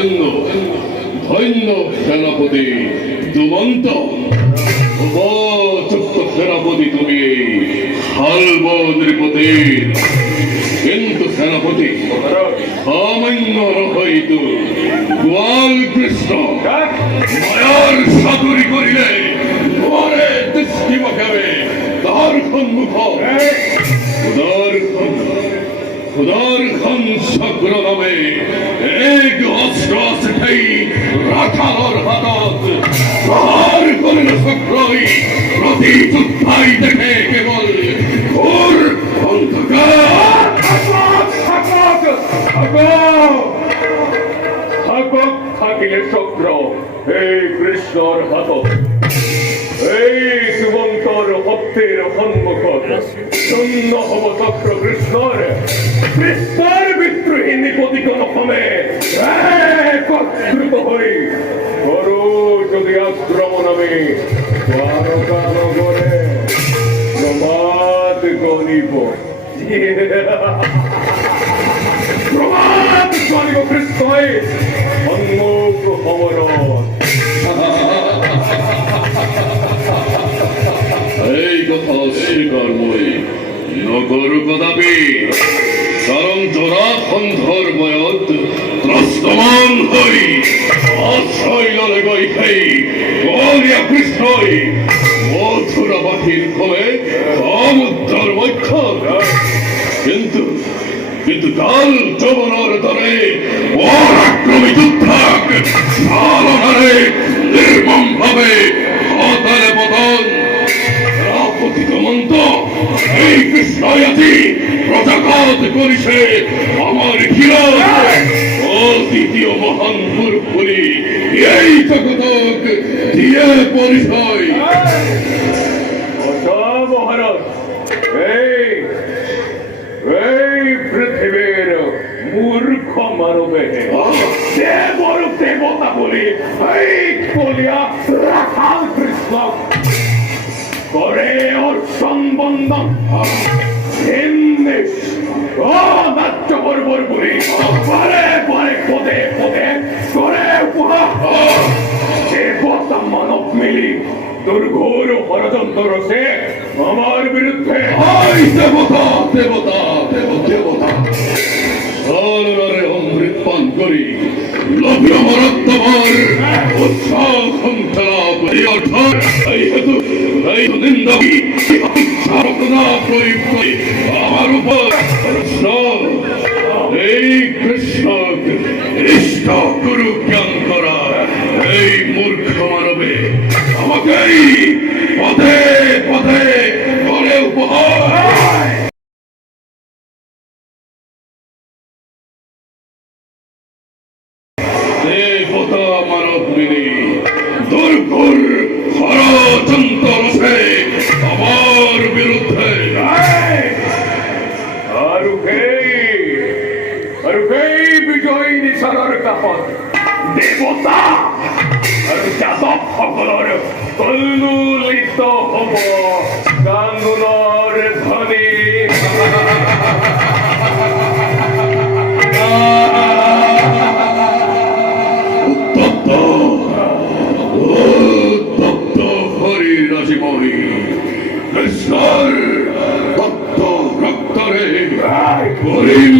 ধন্য ধন্য সেনাপতি দুমন্ত। চুক্ত সেনাপতি তুমি হালব নৃপতির, কিন্তু সেনাপতি সামান্য হইত গোয়াল কৃষ্ণ মায়ার সাতুরি করিলে তোমারে দৃষ্টি মাখাবে তার সম্মুখ খুদার খান সাগর নামে এক অস্ত্র সেটাই রাখালোর হাতত তার করেন সক্রই প্রতি যুদ্ধাই দেখে কেবল ঘোর অন্ধকার। থাকিলে চক্র এই কৃষ্ণর হাতত, এই সুমন্তর ভক্তের সম্মুখত শূন্য হব চক্র কৃষ্ণর। কৃষ্ণর বিদ্রোহী নিপতি কোন সমে একত্রিত হই করো যদি আক্রমণ আমি দ্বারকা নগরে প্রমাদ গণিব। প্রমাদ গণিব কৃষ্ণই সম্মুখ অবরোধ। এই কথা স্বীকার মই নগর কদাপি, কারণ তোরা সন্ধর বয়ত ত্রস্তমান হই আশ্রয় ললে গই খাই গলিয়া কৃষ্ণই মথুরা বাহির কমে সমুদ্র বক্ষ। কিন্তু কিন্তু কাল যমনার দরে পরাক্রমী যুদ্ধাক সালনারে নির্মম ভাবে হতালে পতন পতিত মন্ত এই কৃষ্ণই আছি প্রজাঘাত করিছে আমার হিরণ ও দ্বিতীয় মহান পুরী এই জগতক দিয়ে পরিচয়। মহারাজ এই পৃথিবীর মূর্খ মানবে দেবতা বলি এই বলিয়া রাখাল কৃষ্ণ করে ওর সম্বন্ধন নাট্য করবর বলি পরে পরে পদে পদে করে দেবতা মানব মিলি দুর্ঘোর ষড়যন্ত্র রসে আমার বিরুদ্ধে দেবতা দেবতা দেবতা সালনারে অমৃত পান করি লভ্য মরত্তমর উৎসাহ ক্ষমতা পরিবর্তন এই হেতু নিন্দবী সারকনা প্রয়োগ করি আমার উপর কৃষ্ণ এই কৃষ্ণ ইষ্ট গুরু জ্ঞান করা এই মূর্খ মানবে আমাকেই পথে পথে করে উপহার। দেবতা মানব মিলি দুর্ঘুর ষড়যন্ত্র রসে আমার বিরুদ্ধে বিজয়ী নিশার কাপত দেবতা আর যাদব সকলৰ কল্লুলিত হব কান্দোলৰ ধ্বনি। উত্তপ্ত হরি রাশিমণি কৃষ্ণর ভক্ত রক্তরে করিম